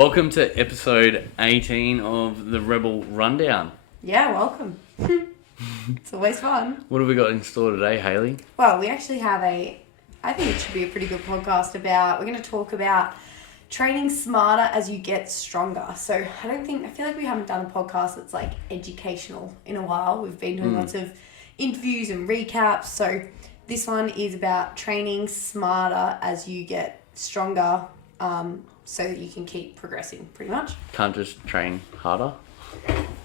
Welcome to episode 18 of the Rebel Rundown. Yeah, welcome. It's always fun. What have we got in store today, Hayley? Well, we actually have I think it should be a pretty good podcast we're going to talk about training smarter as you get stronger. So I feel like we haven't done a podcast that's like educational in a while. We've been doing lots of interviews and recaps. So this one is about training smarter as you get stronger, so that you can keep progressing, pretty much. Can't just train harder?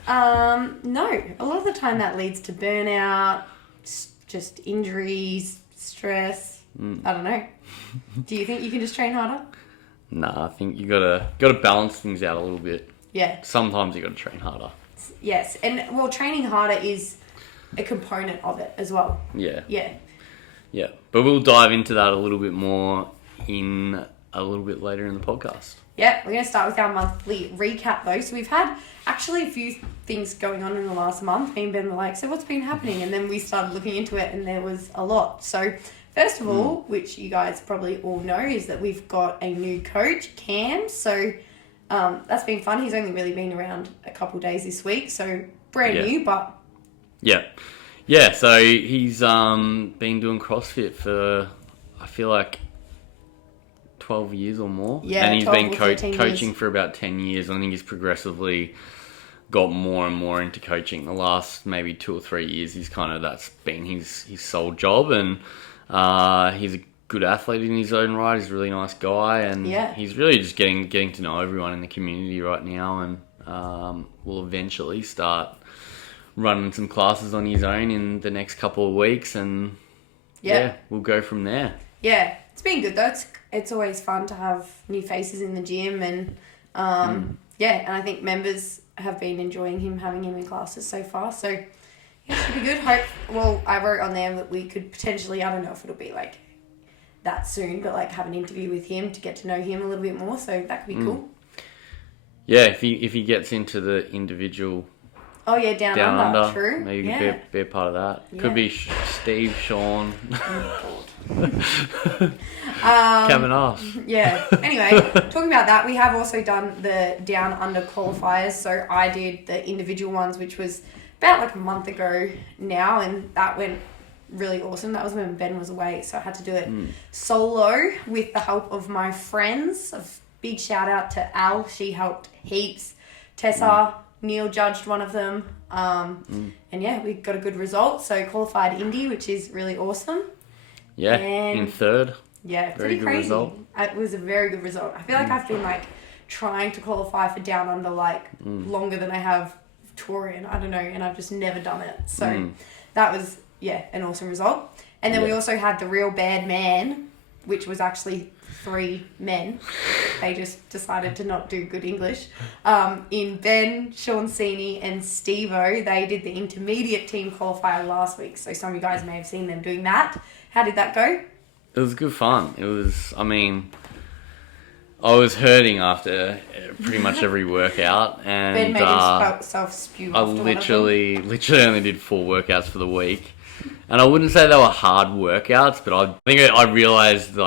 No. A lot of the time that leads to burnout, just injuries, stress. I don't know. Do you think you can just train harder? Nah, I think you gotta balance things out a little bit. Yeah. Sometimes you gotta train harder. Yes, and well, training harder is a component of it as well. Yeah. Yeah. Yeah. But we'll dive into that a little bit more in a little bit later in the podcast. Yeah, we're going to start with our monthly recap though. So we've had actually a few things going on in the last month. Me and Ben were like, so what's been happening? And then we started looking into it and there was a lot. So first of all, which you guys probably all know, is that we've got a new coach, Cam. So that's been fun. He's only really been around a couple of days this week. So brand new, but... Yeah, so he's been doing CrossFit for, I feel like, 12 years or more. Yeah, and he's been coaching for about 10 years. I think he's progressively got more and more into coaching. The last maybe 2 or 3 years, that's been his sole job. And he's a good athlete in his own right. He's a really nice guy. And he's really just getting to know everyone in the community right now. And will eventually start running some classes on his own in the next couple of weeks. And we'll go from there. Yeah, it's been good though. It's always fun to have new faces in the gym, and and I think members have been enjoying having him in classes so far. So yeah, it should be good. I wrote on there that we could potentially, I don't know if it'll be like that soon, but like have an interview with him to get to know him a little bit more. So that could be cool. Yeah, if he gets into the individual. Oh yeah, down under. True. Maybe be a part of that. Yeah. Could be Steve, Sean. Coming off. Yeah. Anyway, talking about that, we have also done the down under qualifiers. So I did the individual ones, which was about like a month ago now, and that went really awesome. That was when Ben was away, so I had to do it solo with the help of my friends. A big shout out to Al. She helped heaps. Tessa. Neil judged one of them, and we got a good result. So qualified Indy, which is really awesome. Yeah, in third. Yeah, very pretty crazy. Result. It was a very good result. I feel like I've been like trying to qualify for down under longer than I have touring. I don't know, and I've just never done it. So that was an awesome result. And then we also had the real bad man, which was actually 3 men. They just decided to not do good English. In Ben, Sean Sini and Steve-O, they did the intermediate team qualifier last week. So some of you guys may have seen them doing that. How did that go? It was good fun. I was hurting after pretty much every workout. And Ben made himself spew I literally only did 4 workouts for the week. And I wouldn't say they were hard workouts, but I think I realised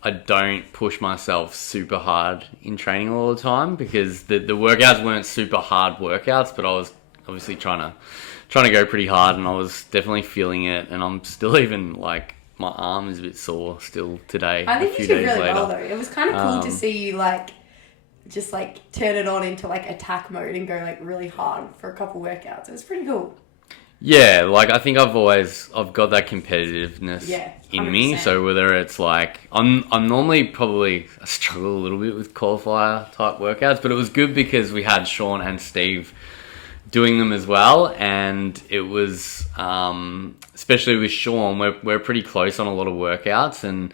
I don't push myself super hard in training all the time, because the workouts weren't super hard workouts, but I was obviously trying to go pretty hard, and I was definitely feeling it, and I'm still even my arm is a bit sore still today. I think a few you did days really later. well though. It was kind of cool to see you just turn it on into attack mode and go really hard for a couple workouts. It was pretty cool. Yeah, I think I've got that competitiveness in me. So whether it's I'm normally probably I struggle a little bit with qualifier type workouts, but it was good because we had Sean and Steve doing them as well, and it was especially with Sean, we're pretty close on a lot of workouts, and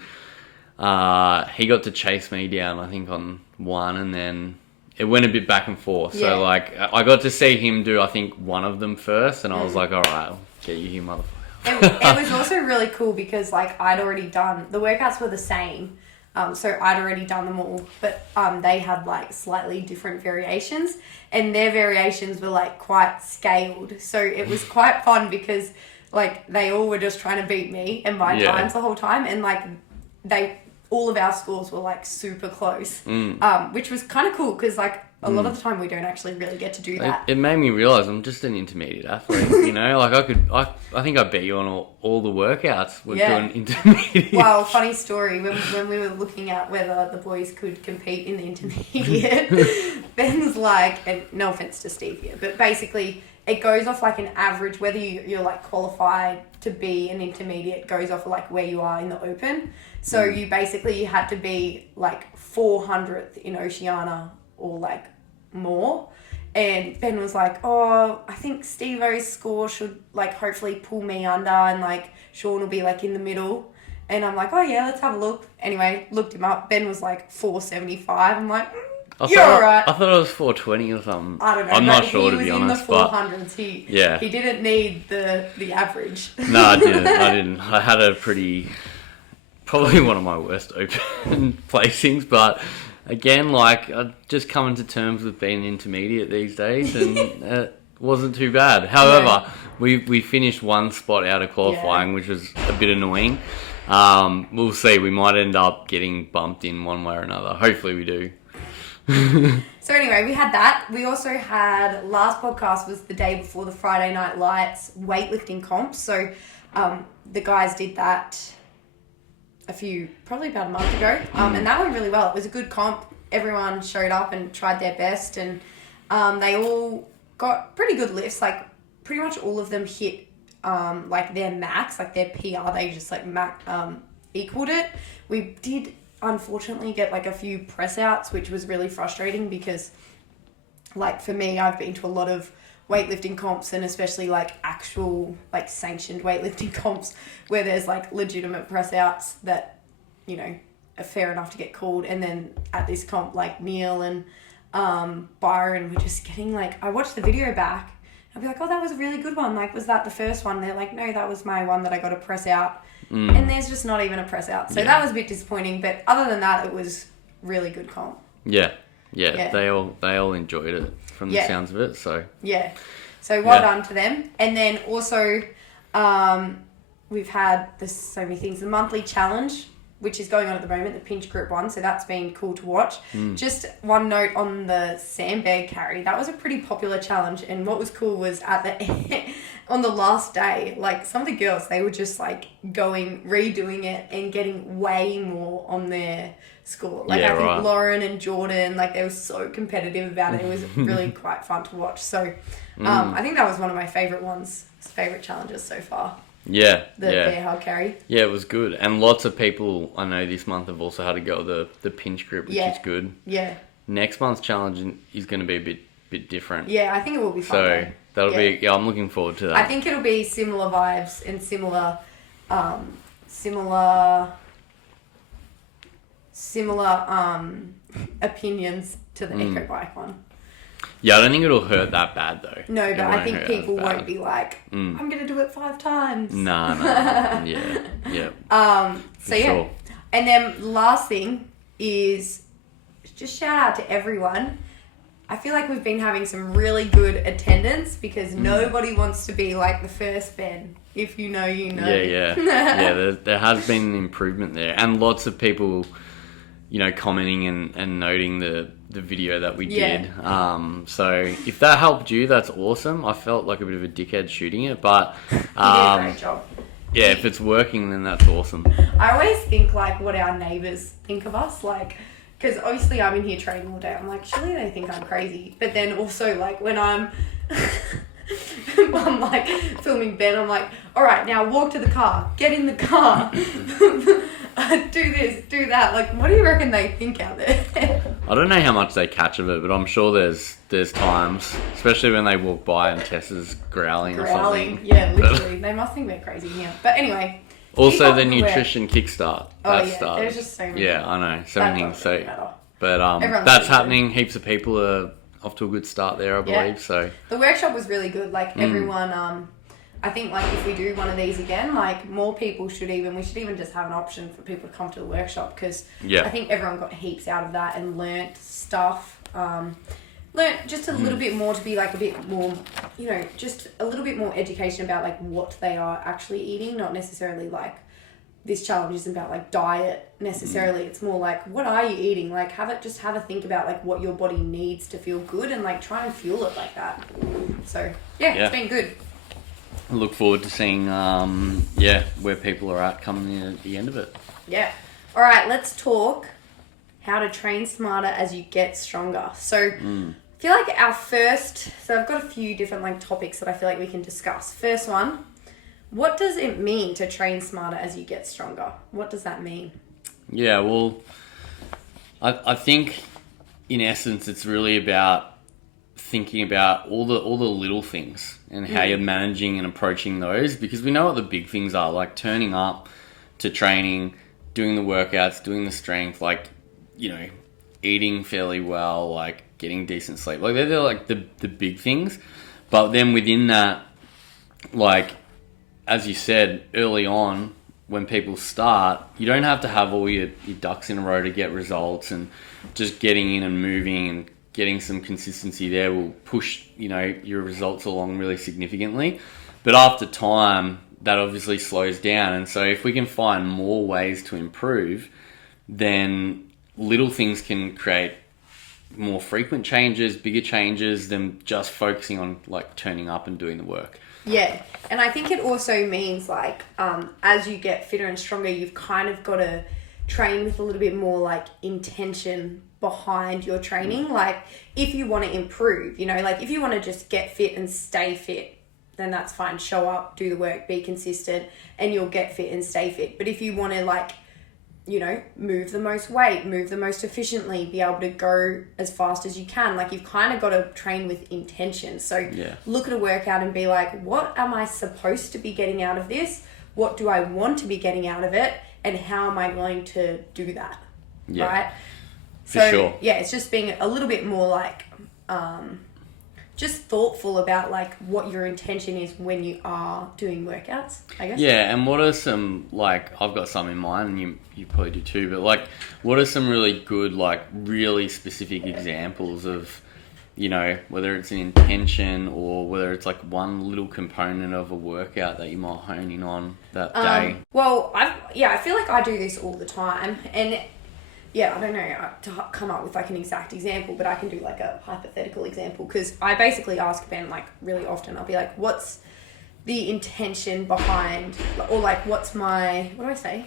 he got to chase me down I think on one, and then it went a bit back and forth. Yeah. So I got to see him do I think one of them first, and I was like, all right, I'll get you here, motherfucker. It was also really cool because I'd already done the workouts were the same. So I'd already done them all, but they had slightly different variations, and their variations were quite scaled. So it was quite fun because they all were just trying to beat me and my times the whole time, and they all of our scores were like super close, which was kind of cool because like a lot of the time we don't actually really get to do that. It made me realise I'm just an intermediate athlete, you know? Like I think I beat you on all the workouts we're doing intermediate. Well, funny story, when we were looking at whether the boys could compete in the intermediate, Ben's like, and no offence to Steve here, but basically it goes off like an average, whether you're like qualified to be an intermediate goes off of like where you are in the open. So you had to be like 400th in Oceania or like more. And Ben was like, oh, I think Steve-O's score should like hopefully pull me under and like Sean will be like in the middle. And I'm like, oh yeah, let's have a look. Anyway, looked him up. Ben was like 475. I'm like, you're alright. I thought it was 420 or something. I don't know. I'm not sure, to be honest. He was in the 400s. He didn't need the average. No, I didn't. I had probably one of my worst open placings, but again, like, I'm just coming to terms with being intermediate these days, and it wasn't too bad. However, we finished one spot out of qualifying, which was a bit annoying. We'll see. We might end up getting bumped in one way or another. Hopefully we do. So anyway, we had that. We also had, last podcast was the day before the Friday Night Lights weightlifting comps. So the guys did that probably about a month ago. And that went really well. It was a good comp. Everyone showed up and tried their best, and they all got pretty good lifts. Like pretty much all of them hit like their max, like their PR. They just like equaled it. We did unfortunately get like a few press outs, which was really frustrating because like for me, I've been to a lot of weightlifting comps, and especially like actual like sanctioned weightlifting comps where there's like legitimate press outs that, you know, are fair enough to get called. And then at this comp, like Neil and Byron were just getting like, I watched the video back, I'd be like, oh, that was a really good one. Like, was that the first one? And they're like, no, that was my one that I got a press out. And there's just not even a press out. So that was a bit disappointing. But other than that, it was really good comp. Yeah. They all enjoyed it from the sounds of it. So so well done to them. And then also we've had so many things. The monthly challenge, which is going on at the moment, the pinch group one. So that's been cool to watch. Just one note on the sandbag carry. That was a pretty popular challenge. And what was cool was on the last day, like some of the girls, they were just like redoing it and getting way more on their score. Like I think Lauren and Jordan, like they were so competitive about it. It was really quite fun to watch. So I think that was one of my favorite challenges so far. The bear hug carry. Yeah, it was good. And lots of people I know this month have also had to go the pinch grip, which is good. Yeah. Next month's challenge is going to be a bit different. Yeah, I think it will be fun. So that'll be, I'm looking forward to that. I think it'll be similar vibes and similar opinions to the Eco Bike one. Yeah, I don't think it'll hurt that bad though. No, but I think people won't be like, I'm going to do it 5 times. No. Yeah. So sure. And then last thing is just shout out to everyone. I feel like we've been having some really good attendance because nobody wants to be like the first Ben. If you know, you know. Yeah, there has been an improvement there. And lots of people, you know, commenting and noting the video that we did. So if that helped you, that's awesome. I felt like a bit of a dickhead shooting it, but you did a great job. Yeah, if it's working, then that's awesome. I always think like what our neighbours think of us, like, because obviously I'm in here training all day. I'm like, surely they think I'm crazy. But then also like when I'm like filming Ben, I'm like, all right, now walk to the car, get in the car. Do this, do that. Like, what do you reckon they think out there? I don't know how much they catch of it, but I'm sure there's times, especially when they walk by and Tessa's growling or something. Yeah, literally. They must think we're crazy here. But anyway. Also, the nutrition kickstart. There's just so many. Yeah, I know. So many things. Really but that's happening. Heaps of people are off to a good start there, I believe. So the workshop was really good. Like, everyone... I think like if we do one of these again, like more people we should even just have an option for people to come to the workshop because I think everyone got heaps out of that and learnt stuff. Learnt just a little bit more to be like a bit more, you know, just a little bit more education about like what they are actually eating, not necessarily like this challenge isn't about like diet necessarily. It's more like, what are you eating? Like have a think about like what your body needs to feel good and like try and fuel it like that. So yeah. It's been good. I look forward to seeing where people are at coming in at the end of it. Yeah. All right, let's talk how to train smarter as you get stronger. So I feel like so I've got a few different like topics that I feel like we can discuss. First one, what does it mean to train smarter as you get stronger? What does that mean? Yeah, well, I think in essence it's really about thinking about all the little things and how you're managing and approaching those, because we know what the big things are, like turning up to training, doing the workouts, doing the strength, like, you know, eating fairly well, like getting decent sleep. Like they're like the big things. But then within that, like, as you said early on, when people start, you don't have to have all your ducks in a row to get results, and just getting in and moving and getting some consistency there will push, you know, your results along really significantly. But after time, that obviously slows down. And so if we can find more ways to improve, then little things can create more frequent changes, bigger changes than just focusing on like turning up and doing the work. Yeah. And I think it also means like, as you get fitter and stronger, you've kind of got to train with a little bit more like intention behind your training. Like if you want to improve, you know, like if you want to just get fit and stay fit, then that's fine. Show up, do the work, be consistent, and you'll get fit and stay fit. But if you want to like, you know, move the most weight, move the most efficiently, be able to go as fast as you can, like you've kind of got to train with intention. So look at a workout and be like, what am I supposed to be getting out of this? What do I want to be getting out of it? And how am I going to do that? Yeah. Right? For so, sure. Yeah, it's just being a little bit more like, just thoughtful about like what your intention is when you are doing workouts, I guess. Yeah, and what are some, like, I've got some in mind, and you probably do too, but like, what are some really good, like, really specific examples of, you know, whether it's an intention or whether it's like one little component of a workout that you might hone in on that day? Well, I feel like I do this all the time, and yeah, I don't know to come up with like an exact example, but I can do like a hypothetical example, because I basically ask Ben like really often, I'll be like, what's the intention behind, or like what do I say?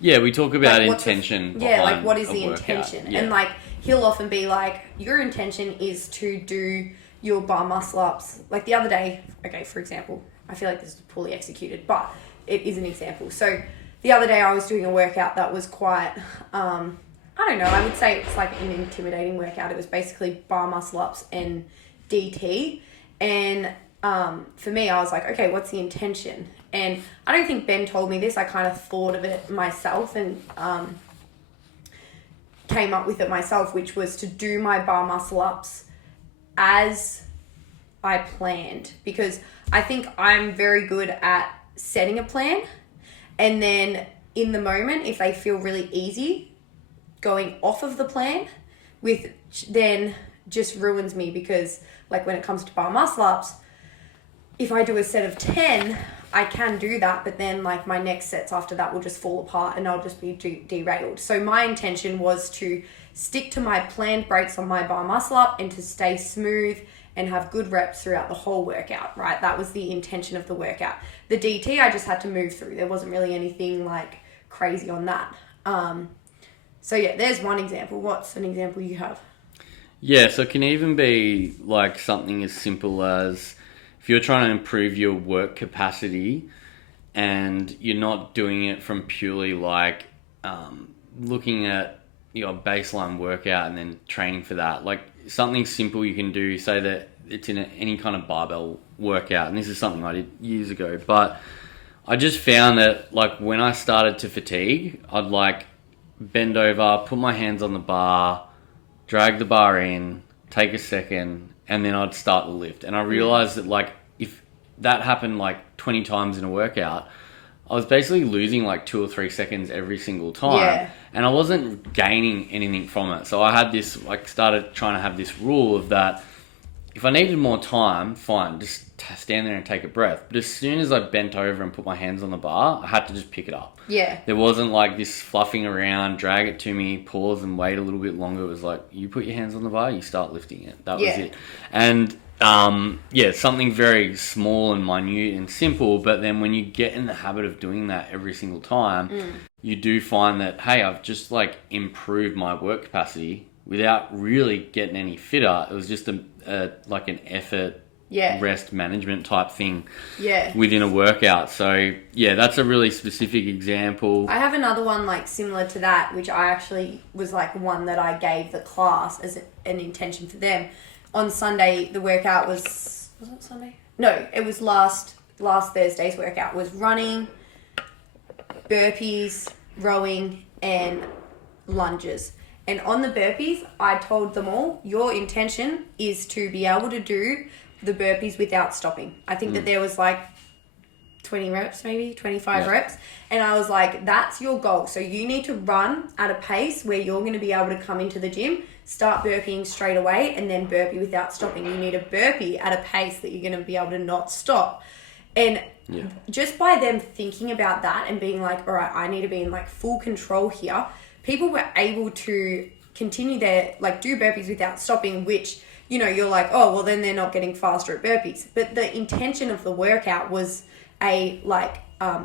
Yeah, we talk about like, intention. Like what is the intention? Yeah. And like he'll often be like, your intention is to do your bar muscle ups. Like the other day, okay, for example, I feel like this is poorly executed, but it is an example. So the other day I was doing a workout that was quite, I don't know, I would say it's like an intimidating workout. It was basically bar muscle ups and DT. And for me, I was like, okay, what's the intention? And I don't think Ben told me this. I kind of thought of it myself and came up with it myself, which was to do my bar muscle ups as I planned. Because I think I'm very good at setting a plan, and then in the moment, if they feel really easy, going off of the plan, then just ruins me, because like when it comes to bar muscle ups, if I do a set of 10, I can do that, but then like my next sets after that will just fall apart and I'll just be derailed. So my intention was to stick to my planned breaks on my bar muscle up and to stay smooth and have good reps throughout the whole workout, right? That was the intention of the workout. The DT, I just had to move through. There wasn't really anything like crazy on that. So yeah, there's one example. What's an example you have? Yeah, so it can even be like something as simple as if you're trying to improve your work capacity and you're not doing it from purely like looking at your baseline workout and then training for that. Like something simple you can do, say that it's in any kind of barbell workout, and this is something I did years ago, but I just found that like when I started to fatigue, I'd like bend over, put my hands on the bar, drag the bar in, take a second, and then I'd start the lift. And I realized that like if that happened like 20 times in a workout, I was basically losing like 2 or 3 seconds every single time. Yeah. And I wasn't gaining anything from it. So I had this, like started trying to have this rule of that if I needed more time, fine, just stand there and take a breath. But as soon as I bent over and put my hands on the bar, I had to just pick it up. Yeah. There wasn't like this fluffing around, drag it to me, pause and wait a little bit longer. It was like, you put your hands on the bar, you start lifting it. That was it. And something very small and minute and simple, but then when you get in the habit of doing that every single time, you do find that, hey, I've just like improved my work capacity without really getting any fitter. It was just like an effort, rest management type thing within a workout. So yeah, that's a really specific example. I have another one like similar to that, which I actually was like one that I gave the class as an intention for them. On Sunday, the workout was it Sunday? No, it was last Thursday's workout was running, burpees, rowing, and lunges. And on the burpees, I told them all, your intention is to be able to do the burpees without stopping. I think that there was like 20 reps, maybe 25 reps. And I was like, that's your goal. So you need to run at a pace where you're going to be able to come into the gym, start burping straight away, and then burpee without stopping. You need a burpee at a pace that you're going to be able to not stop. And just by them thinking about that and being like, all right, I need to be in like full control here, people were able to continue their, like, do burpees without stopping, which, you know, you're like, oh, well, then they're not getting faster at burpees. But the intention of the workout was a, like,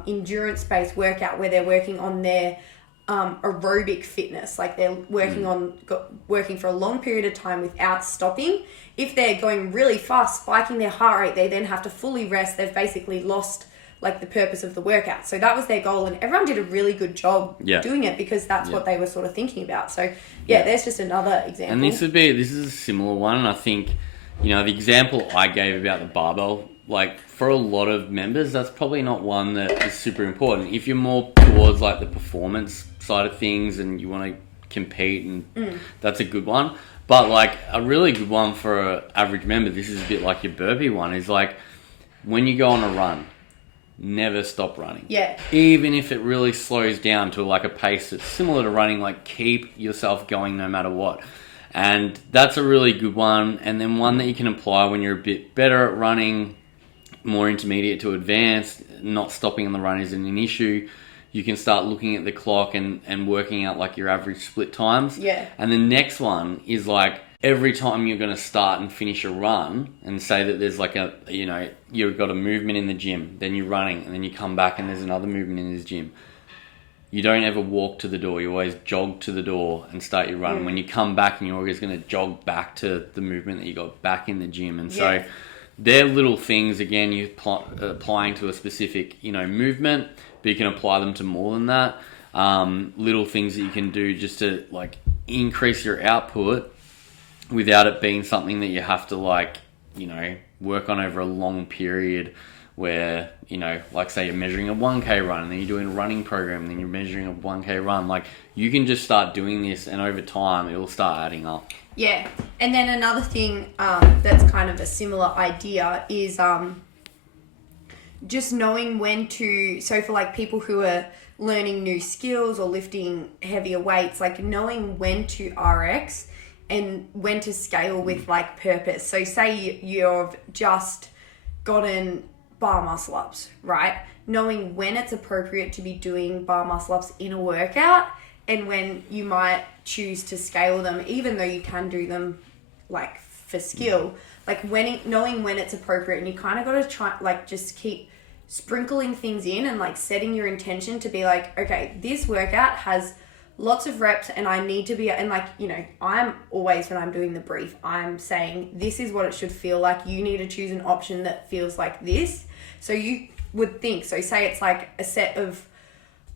endurance-based workout where they're working on their aerobic fitness. Like, they're working for a long period of time without stopping. If they're going really fast, spiking their heart rate, they then have to fully rest. They've basically lost like the purpose of the workout. So that was their goal, and everyone did a really good job doing it because that's what they were sort of thinking about. So there's just another example. And this is a similar one, and I think, you know, the example I gave about the barbell, like for a lot of members, that's probably not one that is super important. If you're more towards like the performance side of things and you want to compete, and that's a good one. But like a really good one for an average member, this is a bit like your burpee one, is like when you go on a run, never stop running. Yeah. Even if it really slows down to like a pace that's similar to running, like keep yourself going no matter what. And that's a really good one. And then one that you can apply when you're a bit better at running, more intermediate to advanced, not stopping on the run isn't an issue. You can start looking at the clock and working out like your average split times. Yeah. And the next one is like, every time you're going to start and finish a run, and say that there's like a, you know, you've got a movement in the gym, then you're running, and then you come back and there's another movement in this gym. You don't ever walk to the door. You always jog to the door and start your run. When you come back, and you're always going to jog back to the movement that you got back in the gym. And so they're little things, again, you're applying to a specific, you know, movement, but you can apply them to more than that. Little things that you can do just to like increase your output without it being something that you have to like, you know, work on over a long period where, you know, like say you're measuring a 1K run and then you're doing a running program and then you're measuring a 1K run. Like you can just start doing this and over time it will start adding up. Yeah. And then another thing that's kind of a similar idea is just knowing when to, so for like people who are learning new skills or lifting heavier weights, like knowing when to RX and when to scale with like purpose. So say you've just gotten bar muscle ups, right? Knowing when it's appropriate to be doing bar muscle ups in a workout and when you might choose to scale them, even though you can do them like for skill, like knowing when it's appropriate. And you kind of got to try, like just keep sprinkling things in and like setting your intention to be like, okay, this workout has lots of reps and I need to be, and like, you know, I'm always, when I'm doing the brief, I'm saying this is what it should feel like. You need to choose an option that feels like this. So you would think, so say it's like a set of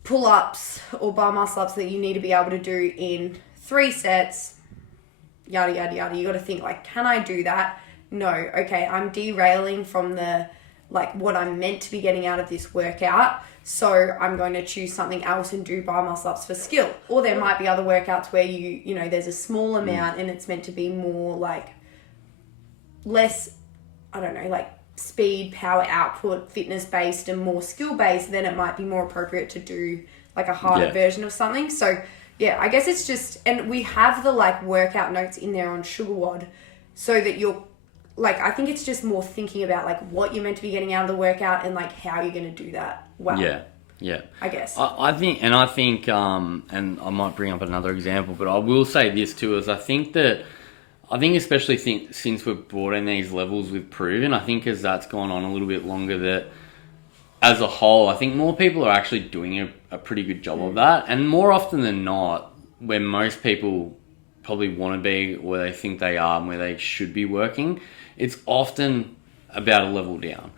pull-ups or bar muscle-ups that you need to be able to do in 3 sets, yada, yada, yada. You got to think like, can I do that? No. Okay, I'm derailing from the, like what I'm meant to be getting out of this workout. So I'm going to choose something else and do bar muscle ups for skill. Or there might be other workouts where you know, there's a small amount and it's meant to be more like less, I don't know, like speed, power output, fitness based and more skill based. Then it might be more appropriate to do like a harder version of something. So yeah, I guess it's just, and we have the like workout notes in there on SugarWOD so that you're like, I think it's just more thinking about, like, what you're meant to be getting out of the workout and, like, how you're going to do that well. Yeah. I guess. I think, and I might bring up another example, but I will say this too, is I think especially since we've brought in these levels with Proven, I think as that's gone on a little bit longer, that as a whole, I think more people are actually doing a pretty good job of that. And more often than not, where most people probably want to be, where they think they are, and where they should be working, it's often about a level down.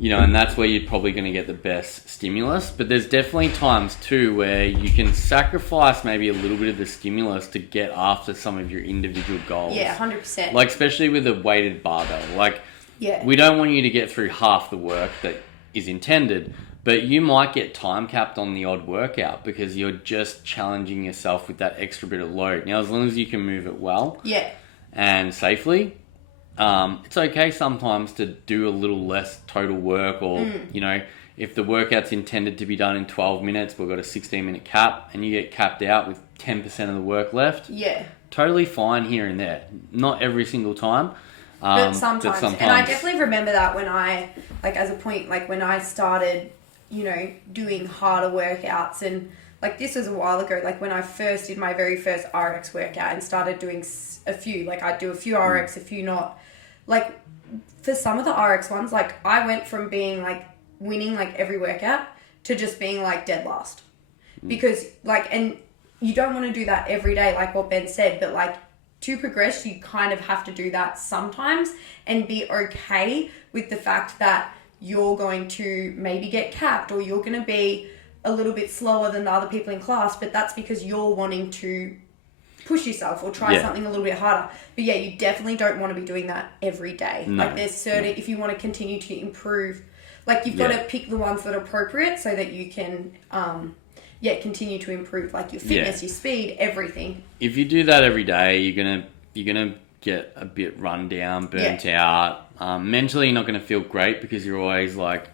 And that's where you're probably going to get the best stimulus. But there's definitely times too where you can sacrifice maybe a little bit of the stimulus to get after some of your individual goals. Yeah, 100%. Like, especially with a weighted barbell. Like, we don't want you to get through half the work that is intended, but you might get time capped on the odd workout because you're just challenging yourself with that extra bit of load. Now, as long as you can move it well and safely, it's okay sometimes to do a little less total work, or if the workout's intended to be done in 12 minutes, we've got a 16-minute cap and you get capped out with 10% of the work left. Totally fine here and there. Not every single time. But sometimes. And I definitely remember that when I, like, as a point, like, when I started, doing harder workouts, and, like, this was a while ago, like, when I first did my very first RX workout and started doing a few, like, I'd do a few RX, a few not. Like, for some of the RX ones, like, I went from being, like, winning, like, every workout to just being, like, dead last. Because, like, and you don't want to do that every day, like what Ben said, but, like, to progress, you kind of have to do that sometimes and be okay with the fact that you're going to maybe get capped, or you're going to be a little bit slower than the other people in class, but that's because you're wanting to push yourself or try something a little bit harder. But yeah, you definitely don't want to be doing that every day. No. Like, there's certain, if you want to continue to improve, like, you've got to pick the ones that are appropriate so that you can, continue to improve, like, your fitness, your speed, everything. If you do that every day, you're gonna get a bit run down, burnt out. Mentally, you're not gonna feel great because you're always, like,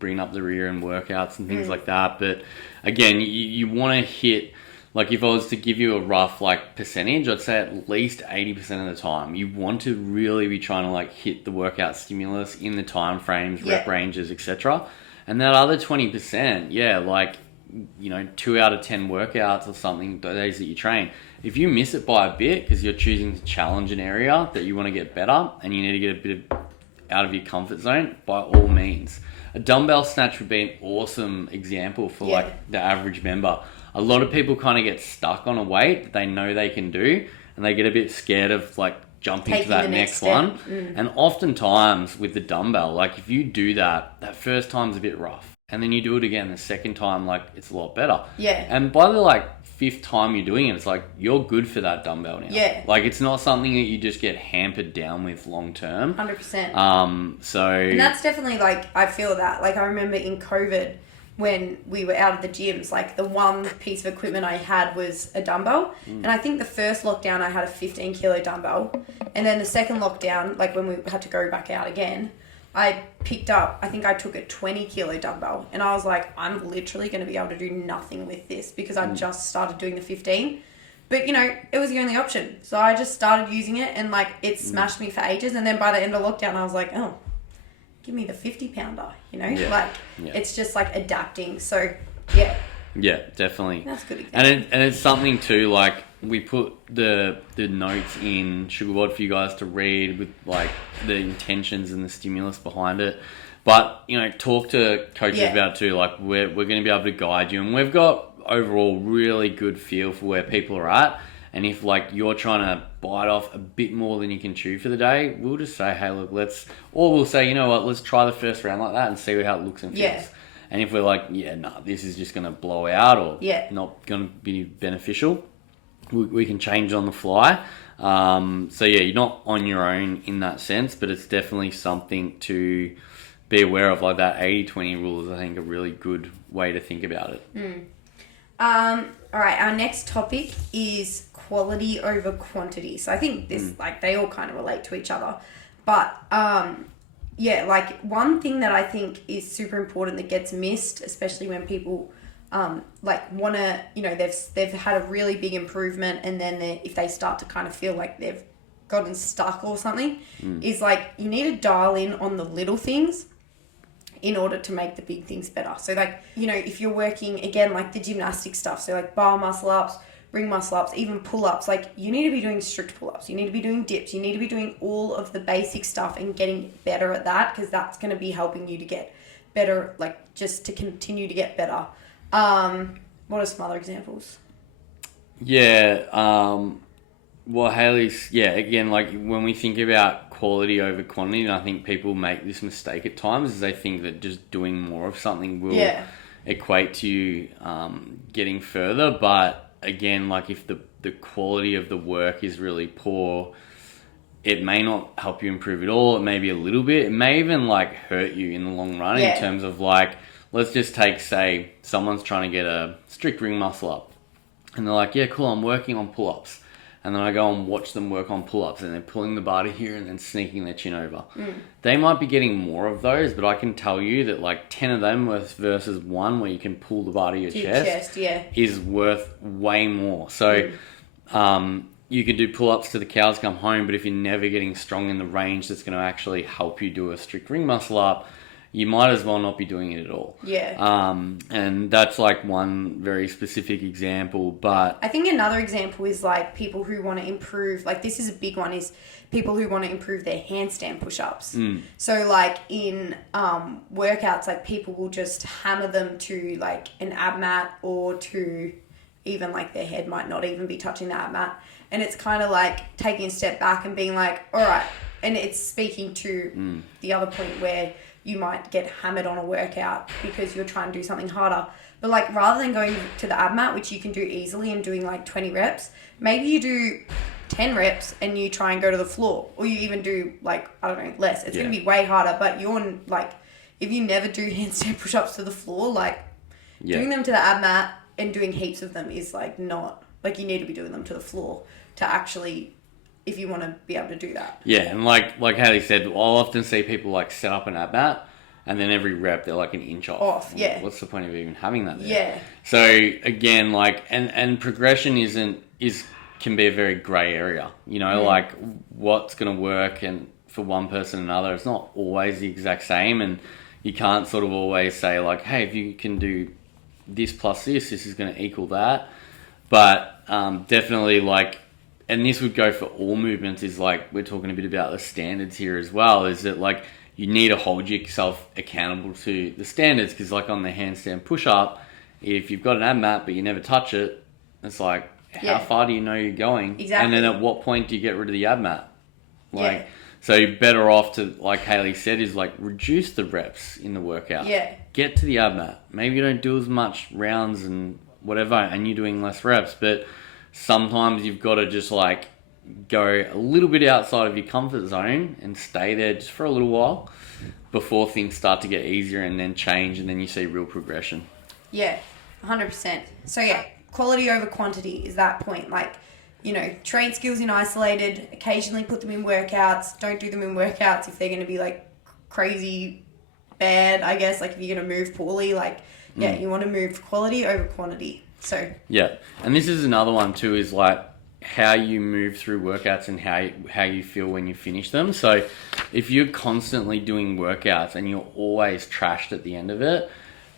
bringing up the rear in workouts and things like that. But again, you want to hit, like, if I was to give you a rough, like, percentage, I'd say at least 80% of the time you want to really be trying to, like, hit the workout stimulus in the time frames, rep ranges, etc. And that other 20%, like, 2 out of 10 workouts or something, the days that you train, if you miss it by a bit because you're choosing to challenge an area that you want to get better and you need to get a bit out of your comfort zone, by all means. A dumbbell snatch would be an awesome example for like the average member. A lot of people kind of get stuck on a weight that they know they can do, and they get a bit scared of like jumping to that next one. And oftentimes with the dumbbell, like if you do that first time's a bit rough, and then you do it again the second time, like it's a lot better. And by the like 5th time you're doing it, it's like you're good for that dumbbell now. Like it's not something that you just get hampered down with long term. 100%. So and that's definitely like, I feel that, like I remember in COVID when we were out of the gyms, like the one piece of equipment I had was a dumbbell. And I think the first lockdown I had a 15 kilo dumbbell, and then the second lockdown, like when we had to go back out again, I picked up, I think I took a 20 kilo dumbbell, and I was like, I'm literally going to be able to do nothing with this because I just started doing the 15. But, you know, it was the only option. So I just started using it, and like it smashed me for ages. And then by the end of lockdown, I was like, oh, give me the 50 pounder, you know, it's just like adapting. So yeah, definitely. That's a good example. And it's something too, like we put the notes in Sugarboard for you guys to read with like the intentions and the stimulus behind it. But, you know, talk to coaches about it too. Like we're going to be able to guide you, and we've got overall really good feel for where people are at. And if like you're trying to bite off a bit more than you can chew for the day, we'll just say, hey, look, we'll say, you know what, let's try the first round like that and see how it looks and feels. And if we're like, this is just going to blow out or not going to be beneficial, we can change on the fly. So you're not on your own in that sense, but it's definitely something to be aware of. Like that 80-20 rule is, I think, a really good way to think about it. All right, our next topic is quality over quantity. So I think this, like, they all kind of relate to each other. But, like, one thing that I think is super important that gets missed, especially when people, like, want to, you know, they've had a really big improvement, and then if they start to kind of feel like they've gotten stuck or something, is like you need to dial in on the little things in order to make the big things better. So like, you know, if you're working, again, like the gymnastic stuff, so like bar muscle ups, ring muscle ups, even pull-ups, like you need to be doing strict pull-ups, you need to be doing dips, you need to be doing all of the basic stuff and getting better at that, because that's going to be helping you to get better, like just to continue to get better. What are some other examples? Yeah, well, Hayley's, again, like when we think about quality over quantity, and I think people make this mistake at times, is they think that just doing more of something will equate to you getting further. But again, like if the quality of the work is really poor, it may not help you improve at all. It may be a little bit. It may even like hurt you in the long run in terms of like, let's just take, say, someone's trying to get a strict ring muscle up. And they're like, yeah, cool, I'm working on pull-ups. And then I go and watch them work on pull-ups, and they're pulling the bar to here and then sneaking their chin over. They might be getting more of those, but I can tell you that like 10 of them versus one where you can pull the bar to your chest is worth way more. So you could do pull-ups to the cows come home, but if you're never getting strong in the range that's going to actually help you do a strict ring muscle up, you might as well not be doing it at all. And that's like one very specific example. But I think another example is like people who want to improve, like this is a big one, is people who want to improve their handstand push-ups. So like in workouts, like people will just hammer them to like an ab mat, or to even like their head might not even be touching the ab mat. And it's kind of like taking a step back and being like, all right. And it's speaking to the other point where you might get hammered on a workout because you're trying to do something harder. But like, rather than going to the ab mat, which you can do easily, and doing like 20 reps, maybe you do 10 reps and you try and go to the floor, or you even do like, I don't know, less. It's going to be way harder, but you're like, if you never do handstand push-ups to the floor, like doing them to the ab mat and doing heaps of them is like not, like you need to be doing them to the floor to actually, if you want to be able to do that. Yeah, and like Hayley said, I'll often see people like set up an ab mat, and then every rep they're like an inch off. What's the point of even having that there? So again, like, and progression can be a very grey area. You know, like what's going to work and for one person and another, it's not always the exact same, and you can't sort of always say like, hey, if you can do this plus this is going to equal that. But definitely like, and this would go for all movements, is like, we're talking a bit about the standards here as well, is that like you need to hold yourself accountable to the standards, because like on the handstand push-up, if you've got an ab mat but you never touch it, it's like, how far do you know you're going? Exactly. And then at what point do you get rid of the ab mat? Like, so you're better off to, like Hayley said, is like reduce the reps in the workout. Get to the ab mat. Maybe you don't do as much rounds and whatever, and you're doing less reps, but sometimes you've got to just like go a little bit outside of your comfort zone and stay there just for a little while before things start to get easier, and then change, and then you see real progression. 100%. So quality over quantity is that point. Like, you know, train skills in isolated, occasionally put them in workouts, don't do them in workouts if they're going to be like crazy bad, I guess. Like if you're going to move poorly, like you want to move quality over quantity. So and this is another one too, is like how you move through workouts and how you feel when you finish them. So if you're constantly doing workouts and you're always trashed at the end of it,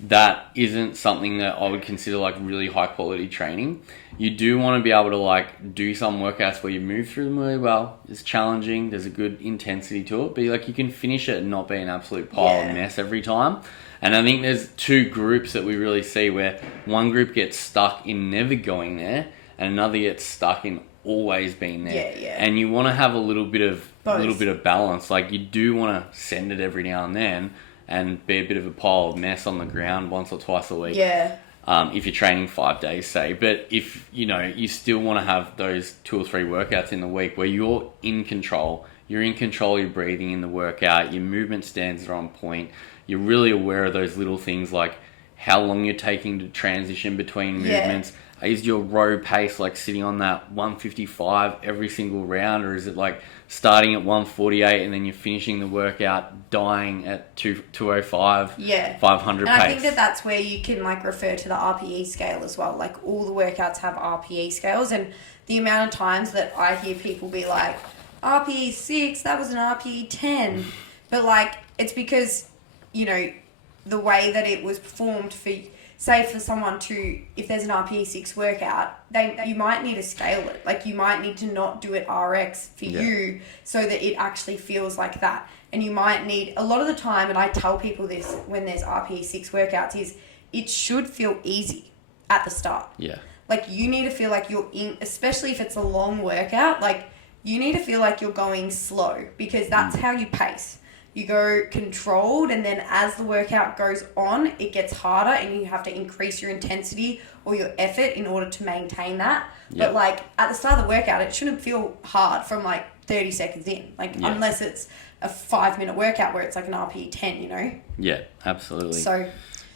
that isn't something that I would consider like really high quality training. You do want to be able to like do some workouts where you move through them really well. It's challenging, there's a good intensity to it, but like you can finish it and not be an absolute pile of mess every time. And I think there's two groups that we really see, where one group gets stuck in never going there, and another gets stuck in always being there. And you want to have a little bit of balance. Like you do want to send it every now and then and be a bit of a pile of mess on the ground once or twice a week. If you're training 5 days, say. But if, you know, you still want to have those 2 or 3 workouts in the week where you're in control. You're in control of your breathing in the workout. Your movement stands are on point. You're really aware of those little things, like how long you're taking to transition between movements. Is your row pace like sitting on that 155 every single round, or is it like starting at 148 and then you're finishing the workout dying at 205, 500 and pace? I think that's where you can like refer to the RPE scale as well. Like all the workouts have RPE scales, and the amount of times that I hear people be like, RPE 6, that was an RPE 10. But, like, it's because, you know, the way that it was performed for, say, for someone to, if there's an RPE 6 workout, you might need to scale it. Like, you might need to not do it RX for you so that it actually feels like that. And you might need, a lot of the time, and I tell people this when there's RPE 6 workouts, is it should feel easy at the start. Yeah. Like, you need to feel like you're in, especially if it's a long workout, like, you need to feel like you're going slow because that's how you pace. You go controlled, and then as the workout goes on, it gets harder and you have to increase your intensity or your effort in order to maintain that. Yep. But, like, at the start of the workout, it shouldn't feel hard from, like, 30 seconds in. Like, unless it's a 5-minute workout where it's like an RPE 10, you know? Yeah, absolutely. So...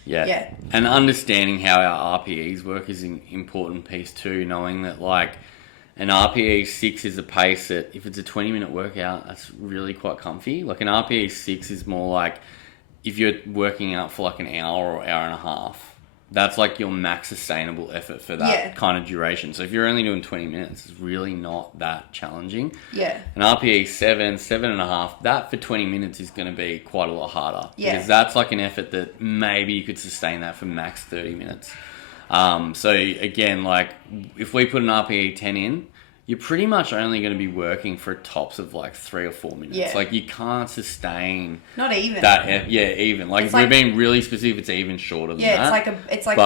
Yeah. And understanding how our RPEs work is an important piece too, knowing that, like, an RPE 6 is a pace that, if it's a 20-minute workout, that's really quite comfy. Like, an RPE 6 is more like if you're working out for, like, an hour or hour and a half, that's, like, your max sustainable effort for that kind of duration. So if you're only doing 20 minutes, it's really not that challenging. Yeah. An RPE 7, 7.5, that for 20 minutes is going to be quite a lot harder. Yeah. Because that's, like, an effort that maybe you could sustain that for max 30 minutes. So, again, like, if we put an RPE 10 in, you're pretty much only going to be working for tops of, like, 3 or 4 minutes. Yeah. Like, you can't sustain... Not even. That, even. Like, if we're being really specific, it's even shorter than that. Yeah, it's like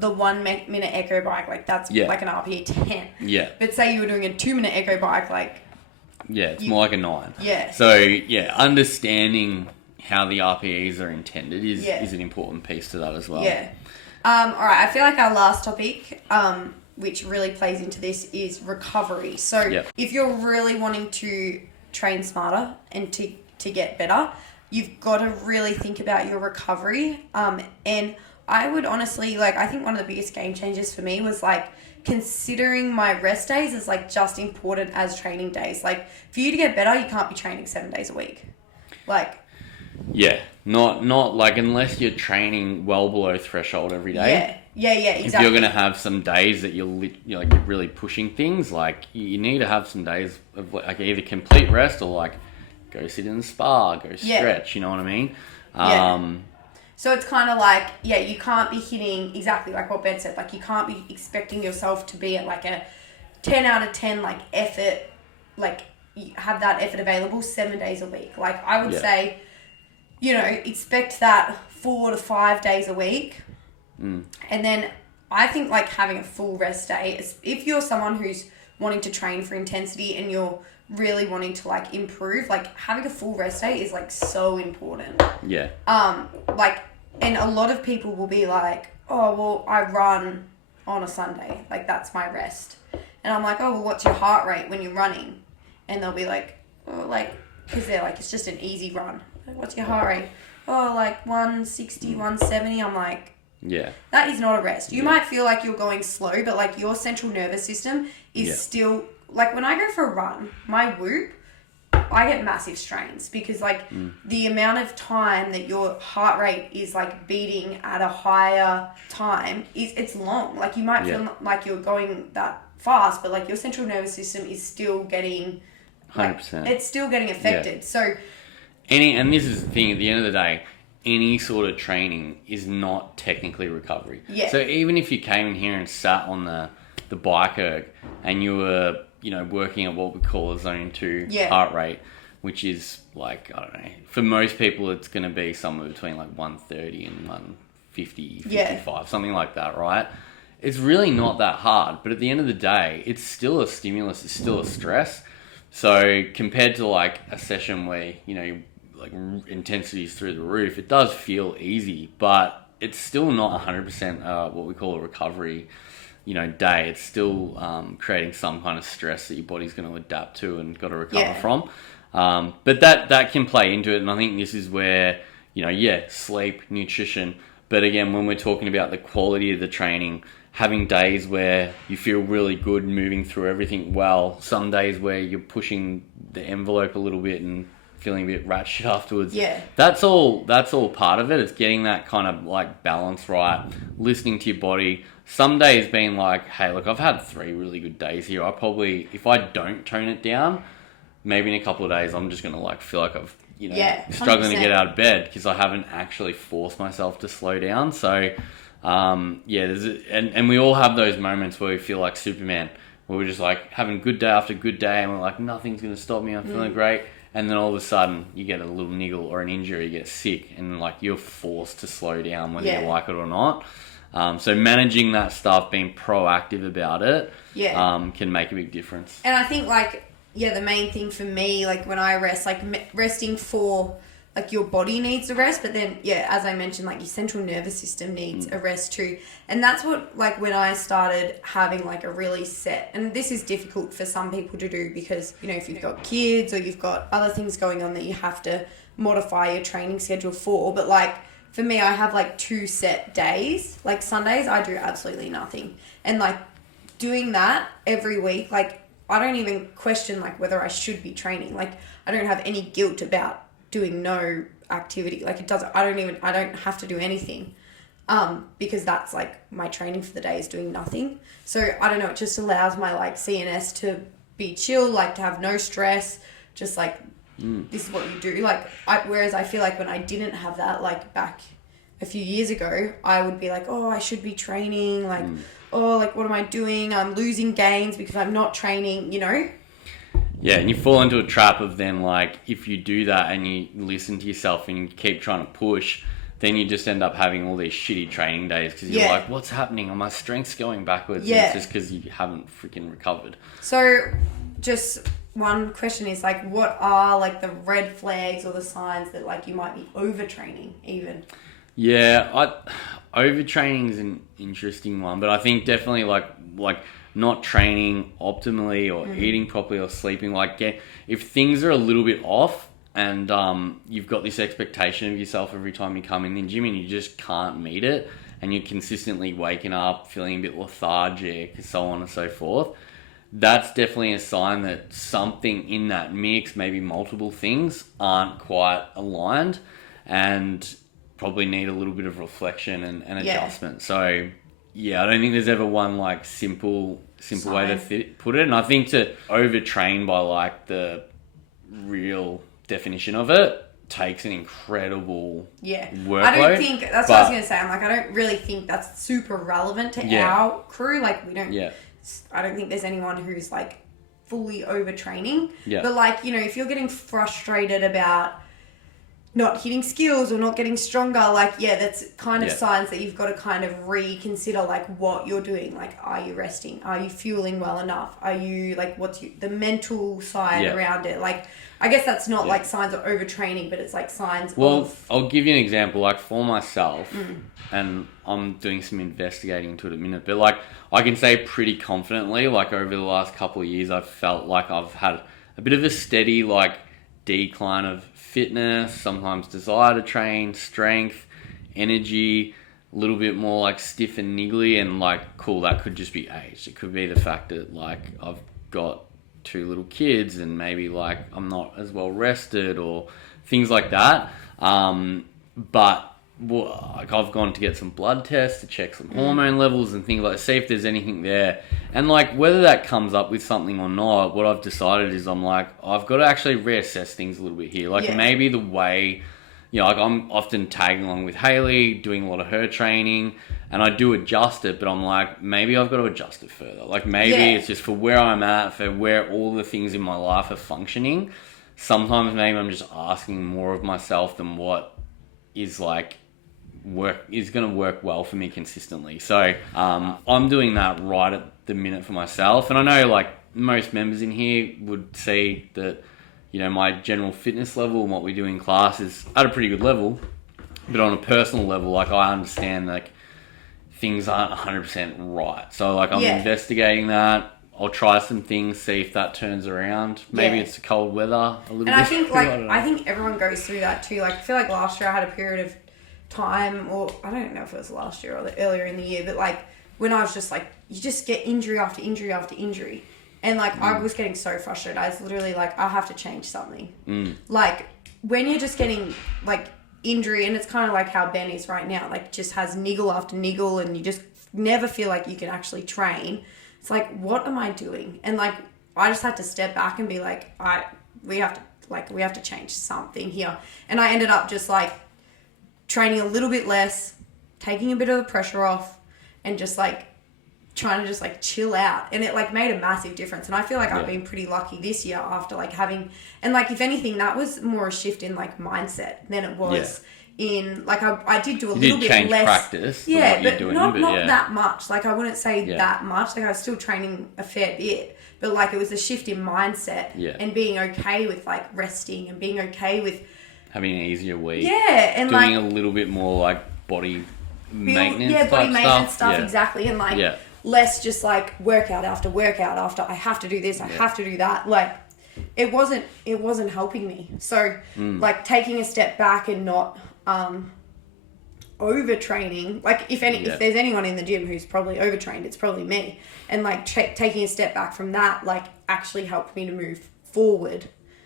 the 1 minute echo bike. Like, that's like an RPE 10. Yeah. But say you were doing a 2 minute echo bike, like... Yeah, it's more like a 9. Yeah. So, understanding how the RPEs are intended is an important piece to that as well. Yeah. All right, I feel like our last topic... which really plays into this, is recovery. So if you're really wanting to train smarter and to get better, you've got to really think about your recovery. And I would honestly, like, I think one of the biggest game changers for me was, like, considering my rest days as, like, just important as training days. Like, for you to get better, you can't be training 7 days a week. Like... Yeah, not like, unless you're training well below threshold every day. Yeah, exactly. If you're going to have some days that you're really pushing things, like, you need to have some days of, like, either complete rest or, like, go sit in the spa, go stretch, you know what I mean? So it's kind of like, you can't be hitting, exactly like what Ben said, like, you can't be expecting yourself to be at, like, a 10 out of 10, like, effort, like, you have that effort available 7 days a week. Like, I would say... You know, expect that 4 to 5 days a week. And then I think, like, having a full rest day, if you're someone who's wanting to train for intensity and you're really wanting to, like, improve, like, having a full rest day is, like, so important. Yeah. Like, and a lot of people will be like, oh, well, I run on a Sunday. Like, that's my rest. And I'm like, oh, well, what's your heart rate when you're running? And they'll be like, oh, like, because they're like, it's just an easy run. Like, what's your heart rate? Oh, like 160, 170. I'm like, that is not a rest. You might feel like you're going slow, but, like, your central nervous system is still, like, when I go for a run, my whoop, I get massive strains because, like, the amount of time that your heart rate is, like, beating at a higher time it's long. Like, you might feel like you're going that fast, but, like, your central nervous system is still getting 100%. It's still getting affected. So and this is the thing, at the end of the day, any sort of training is not technically recovery. Yeah. So even if you came in here and sat on the bike erg and you were, working at what we call a zone 2 heart rate, which is, like, I don't know, for most people it's going to be somewhere between, like, 130 and 150, 55, something like that, right? It's really not that hard, but at the end of the day, it's still a stimulus, it's still a stress. So compared to, like, a session where, like, intensity's through the roof, it does feel easy, but it's still not 100% what we call a recovery, day. It's still creating some kind of stress that your body's going to adapt to and got to recover from. But that can play into it, and I think this is where, sleep, nutrition, but again, when we're talking about the quality of the training, having days where you feel really good moving through everything well, some days where you're pushing the envelope a little bit and feeling a bit ratchet afterwards. Yeah. That's all part of it. It's getting that kind of, like, balance right, listening to your body. Some days being like, hey, look, I've had 3 really good days here. I probably, if I don't tone it down, maybe in a couple of days I'm just going to like feel like I've, you know, Yeah, struggling to 100%. get out of bed because I haven't actually forced myself to slow down. So, and we all have those moments where we feel like Superman, where we're just like having good day after good day and we're like, nothing's going to stop me, I'm feeling great. And then all of a sudden you get a little niggle or an injury, you get sick, and like you're forced to slow down whether you like it or not. So managing that stuff, being proactive about it, can make a big difference. And I think like, the main thing for me, like when I rest, like resting for like your body needs a rest, but then as I mentioned, like your central nervous system needs a rest too. And that's what, like when I started having like a really set, and this is difficult for some people to do because, you know, if you've got kids or you've got other things going on that you have to modify your training schedule for, but like for me, I have like 2 set days. Like Sundays I do absolutely nothing, and like doing that every week, like I don't even question like whether I should be training. Like I don't have any guilt about doing no activity. Like I don't have to do anything. Because that's like my training for the day is doing nothing. So I don't know, it just allows my like CNS to be chill, like to have no stress, just like this is what you do. Like whereas I feel like when I didn't have that, like back a few years ago, I would be like, oh, I should be training, like oh, like what am I doing? I'm losing gains because I'm not training, you know? Yeah, and you fall into a trap of then like if you do that and you listen to yourself and you keep trying to push, then you just end up having all these shitty training days because you're like, what's happening? Are my strengths going backwards? And it's just because you haven't freaking recovered. So just one question is like, what are like the red flags or the signs that like you might be overtraining even? Yeah, overtraining is an interesting one, but I think definitely like not training optimally or eating properly or sleeping. Like, if things are a little bit off and you've got this expectation of yourself every time you come in the gym and you just can't meet it, and you're consistently waking up feeling a bit lethargic and so on and so forth, that's definitely a sign that something in that mix, maybe multiple things, aren't quite aligned and probably need a little bit of reflection and adjustment. So I don't think there's ever one like simple way to put it. And I think to overtrain by like the real definition of it takes an incredible workload. I don't think that's what I was going to say. I'm like, I don't really think that's super relevant to our crew. Like we don't. I don't think there's anyone who's like fully overtraining. But like, you know, if you're getting frustrated about not hitting skills or not getting stronger, like, that's kind of signs that you've got to kind of reconsider, like, what you're doing. Like, are you resting? Are you fueling well enough? Are you, like, the mental side around it? Like, I guess that's not, like, signs of overtraining, but it's, like, signs of... I'll give you an example. Like, for myself, and I'm doing some investigating into it in a minute, but, like, I can say pretty confidently, like, over the last couple of years, I've felt like I've had a bit of a steady, like, decline of fitness, sometimes desire to train, strength, energy, a little bit more like stiff and niggly, and like, cool, that could just be age. It could be the fact that like I've got 2 little kids and maybe like I'm not as well rested or things like that. But like I've gone to get some blood tests to check some hormone levels and things like that, see if there's anything there. And like whether that comes up with something or not, what I've decided is I'm like, I've got to actually reassess things a little bit here. Like maybe the way, you know, like I'm often tagging along with Hayley, doing a lot of her training, and I do adjust it, but I'm like, maybe I've got to adjust it further. Like maybe it's just for where I'm at, for where all the things in my life are functioning. Sometimes maybe I'm just asking more of myself than what is like going to work well for me consistently. So I'm doing that right at the minute for myself, and I know like most members in here would see that, you know, my general fitness level and what we do in class is at a pretty good level, but on a personal level, like I understand like things aren't 100% right, so like I'm investigating that. I'll try some things, see if that turns around. Maybe it's the cold weather a little bit. And I think like I think everyone goes through that too. Like I feel like last year I had a period of time, or I don't know if it was last year or earlier in the year, but like when I was just like, you just get injury after injury after injury, and like I was getting so frustrated. I was literally like, I have to change something. Like when you're just getting like injury, and it's kind of like how Ben is right now, like just has niggle after niggle, and you just never feel like you can actually train. It's like, what am I doing? And like I just had to step back and be like, we have to change something here. And I ended up just like training a little bit less, taking a bit of the pressure off, and just like trying to just like chill out. And it like made a massive difference. And I feel like I've been pretty lucky this year after like having, and like if anything, that was more a shift in like mindset than it was in like I did do a little bit change less practice. but not that much. Like I wouldn't say that much. Like I was still training a fair bit, but like it was a shift in mindset and being okay with like resting and being okay with having an easier week. Yeah, and doing like a little bit more like body maintenance. Body maintenance stuff Yeah. exactly, and like less just like workout after workout after I have to do this, I have to do that. Like it wasn't helping me. So like taking a step back and not overtraining. Like if there's anyone in the gym who's probably overtrained, it's probably me. And like taking a step back from that like actually helped me to move forward.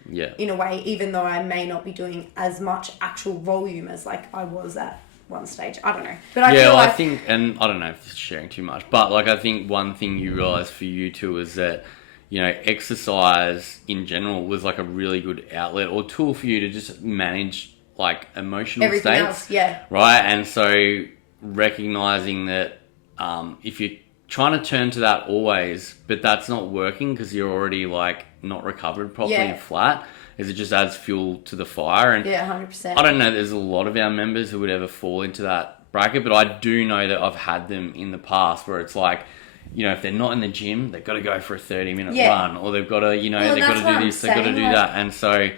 Yeah. In a way, even though I may not be doing as much actual volume as like I was at one stage. I don't know. But I feel like, I think, and I don't know if this is sharing too much, but like I think one thing you realise for you too is that, you know, exercise in general was like a really good outlet or tool for you to just manage like emotional everything states. else, Right? And so recognising that if you're trying to turn to that always, but that's not working because you're already like not recovered properly and flat, is it just adds fuel to the fire. And 100%. I don't know there's a lot of our members who would ever fall into that bracket, but I do know that I've had them in the past where it's like, you know, if they're not in the gym, they've got to go for a 30-minute run, or they've got to, you know, they've got to do this, they've got to do that. And so,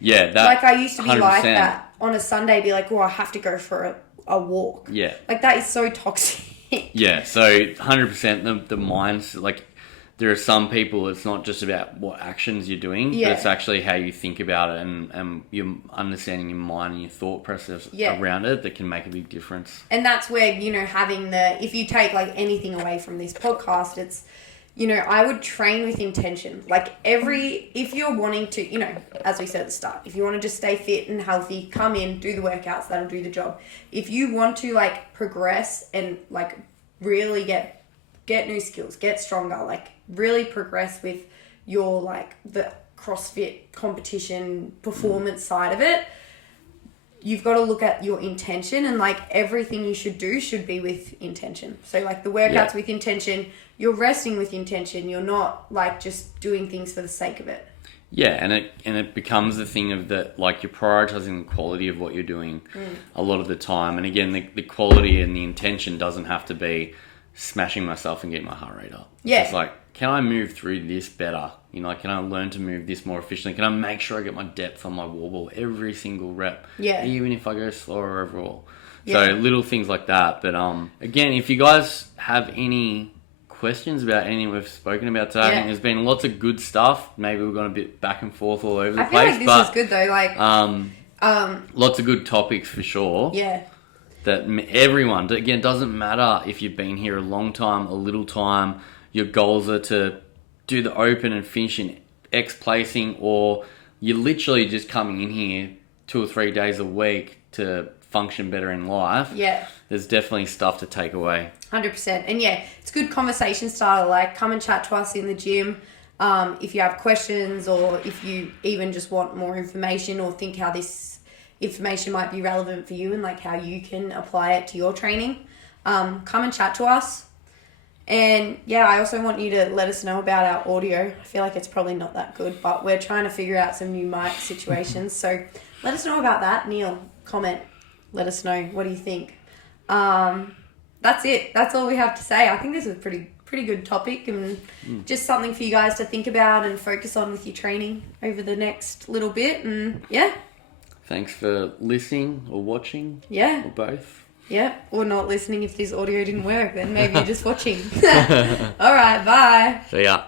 that like I used to be 100%. like that on a Sunday, be like, oh, I have to go for a walk. Yeah. Like that is so toxic. Yeah, so 100% the minds, like there are some people, it's not just about what actions you're doing, but it's actually how you think about it and your understanding your mind and your thought process around it that can make a big difference. And that's where, you know, having if you take like anything away from this podcast, it's, you know, I would train with intention. Like if you're wanting to, you know, as we said at the start, if you want to just stay fit and healthy, come in, do the workouts, that'll do the job. If you want to like progress and like really get new skills, get stronger, like really progress with your like the CrossFit competition performance side of it, you've got to look at your intention, and like everything you should do should be with intention. So like the workouts with intention, you're resting with intention, you're not like just doing things for the sake of it. Yeah, and it becomes the thing of that, like you're prioritizing the quality of what you're doing a lot of the time. And again, the quality and the intention doesn't have to be smashing myself and getting my heart rate up. Yeah. It's like, can I move through this better? You know, can I learn to move this more efficiently? Can I make sure I get my depth on my wall ball every single rep? Yeah. Even if I go slower overall. Yeah. So little things like that. But again, if you guys have any questions about anything we've spoken about today, I think there's been lots of good stuff. Maybe we've gone a bit back and forth all over the place. I feel like this is good though. Like lots of good topics for sure. Yeah. That everyone, again, doesn't matter if you've been here a long time, a little time, your goals are to do the open and finish in X placing, or you're literally just coming in here 2 or 3 days a week to function better in life. Yeah. There's definitely stuff to take away. 100%. And it's good conversation starter. Like, come and chat to us in the gym. If you have questions, or if you even just want more information or think how this information might be relevant for you and like how you can apply it to your training, come and chat to us. And I also want you to let us know about our audio. I feel like it's probably not that good, but we're trying to figure out some new mic situations. So let us know about that. Neil, comment, let us know. What do you think? That's it. That's all we have to say. I think this is a pretty good topic, and just something for you guys to think about and focus on with your training over the next little bit. And thanks for listening or watching. Yeah. Or both. Yeah. Or not listening if this audio didn't work. Then maybe you're just watching. All right. Bye. See ya.